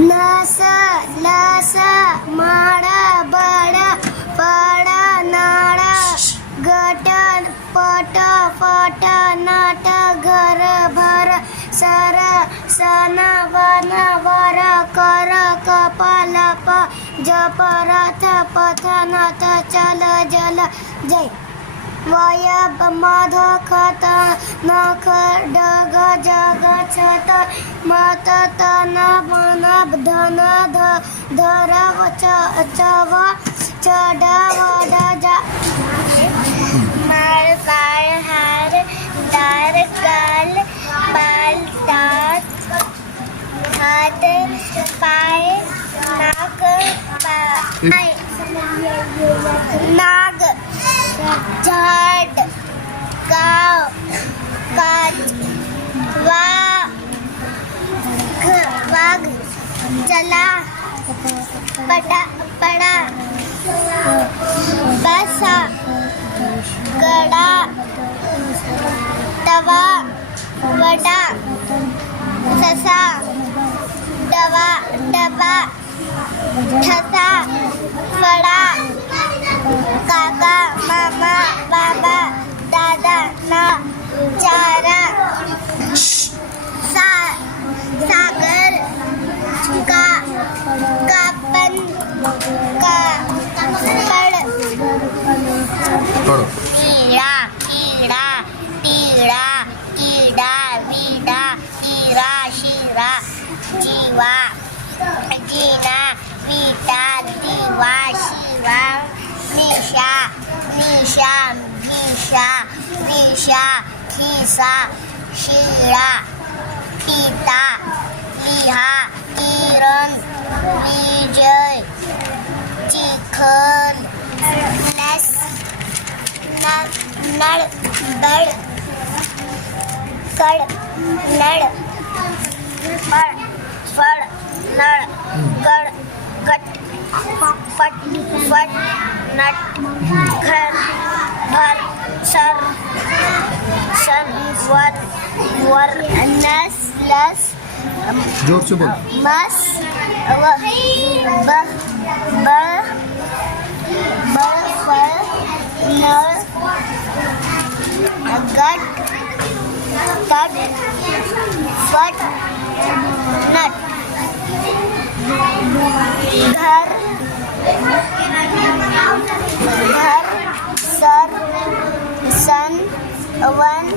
नस लस मड बड पड नळ गट पट पट नट घर भर सर सन वन वर कर कपालप जप रथ पथ नथ चल जल जय वय मध खत नख डग जग छत मत तन मन धन धर चव चढ वड जा माळ काळ हार दार गाल बाल दात हात पाय नाक पाय नाग झाड गाव काच वाघ चला पटा पडा बसा गडा तवा वडा ससा डवा डबा ठसा फडा काका मामा बाबा दादा ना चारा सागर का कापन का पड कीड़ा कीड़ा टीड़ा कीड़ा वीड़ा कीड़ा शीरा जीवा जीना मीठा दीवा शिवा निशा निशा भीषा विषा खिसा शिळा पिता लिहा किरण विजय चिखल लस नळ बड कड नळ फळ फळ नळ कड कट पट फट नट घर भर सर सन वर नस लस जोर से बोल मस ब फळ नळ गट तट फट नट घर सर सन वन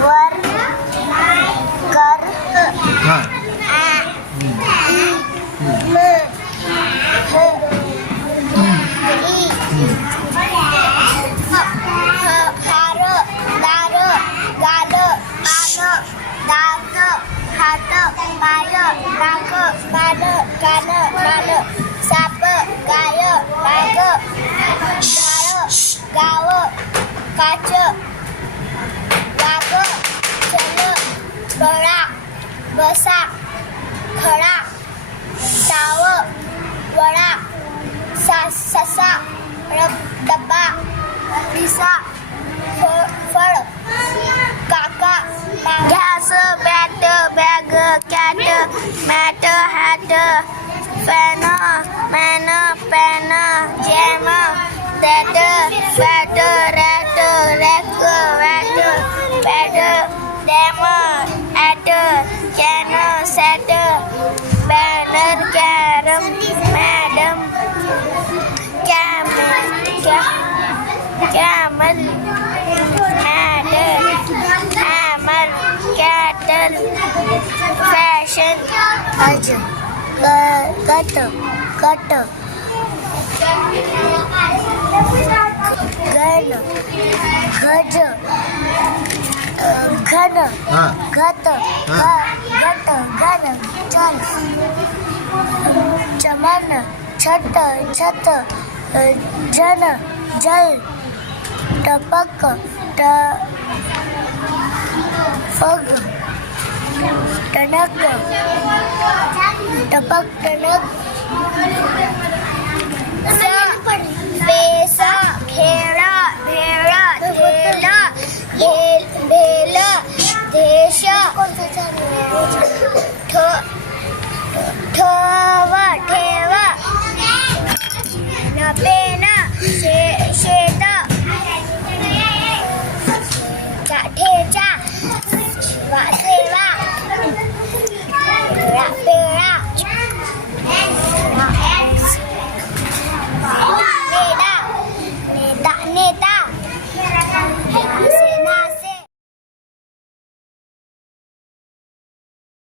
वर कर हाँ हार दार गाल पान दात हात पाय नाक कान नाल साप गाय नाग झाड गाव काच वाघ चल बळा बसा खडा टाव वडा ससा डब्बा पिसा फळ काका gas bat bag cat mat hat fan man pan jam that fat rat rack vat bat dam at can sat banner carrom madam camel medal hammer cattle fashion अज कट कट गण गज घन हाँ घट घट घन चल चमन छट छत जन जल टपक फग टनक टपक टनक बेसा खेळा भेळा झेला भेल देश